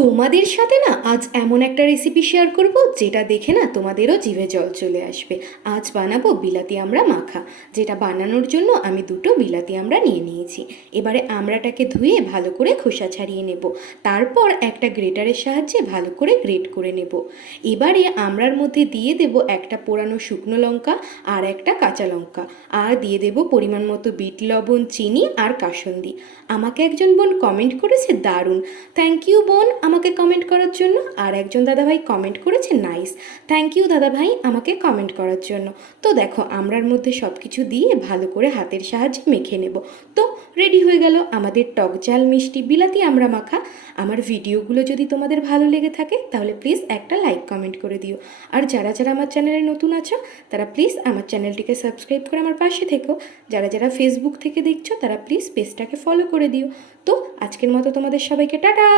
তোমাদের সাথে না আজ এমন একটা রেসিপি শেয়ার করব যেটা দেখে না তোমাদেরও জিভে জল চলে আসবে। আজ বানাবো বিলাতি আমড়া মাখা, যেটা বানানোর জন্য আমি দুটো বিলাতি আমড়া নিয়ে নিয়েছি। এবারে আমড়াটাকে ধুয়ে ভালো করে খোসা ছাড়িয়ে নেব, তারপর একটা গ্রেটারের সাহায্যে ভালো করে গ্রেট করে নেব। এবারে আমড়ার মধ্যে দিয়ে দেব একটা পোড়ানো শুকনো লঙ্কা আর একটা কাঁচা লঙ্কা, আর দিয়ে দেব পরিমাণ মতো বিট লবণ, চিনি আর কাসুন্দি। আমাকে একজন বোন কমেন্ট করেছে দারুণ, থ্যাংক ইউ বোন আমাকে কমেন্ট করার জন্য। আর একজন দাদাভাই কমেন্ট করেছে নাইস, থ্যাংক ইউ দাদাভাই আমাকে কমেন্ট করার জন্য। তো দেখো আমড়ার মধ্যে সব কিছু দিয়ে ভালো করে হাতের সাহায্যে মেখে নেব। তো রেডি হয়ে গেল আমাদের টক ঝাল মিষ্টি বিলাতি আমড়া মাখা। আমার ভিডিওগুলো যদি তোমাদের ভালো লেগে থাকে তাহলে প্লিজ একটা লাইক কমেন্ট করে দিও। আর যারা যারা আমার চ্যানেলে নতুন আছো তারা প্লিজ আমার চ্যানেলটিকে সাবস্ক্রাইব করে আমার পাশে থেকো। যারা যারা ফেসবুক থেকে দেখছো তারা প্লিজ পেজটাকে ফলো করে দিও। তো আজকের মতো তোমাদের সবাইকে টাটা।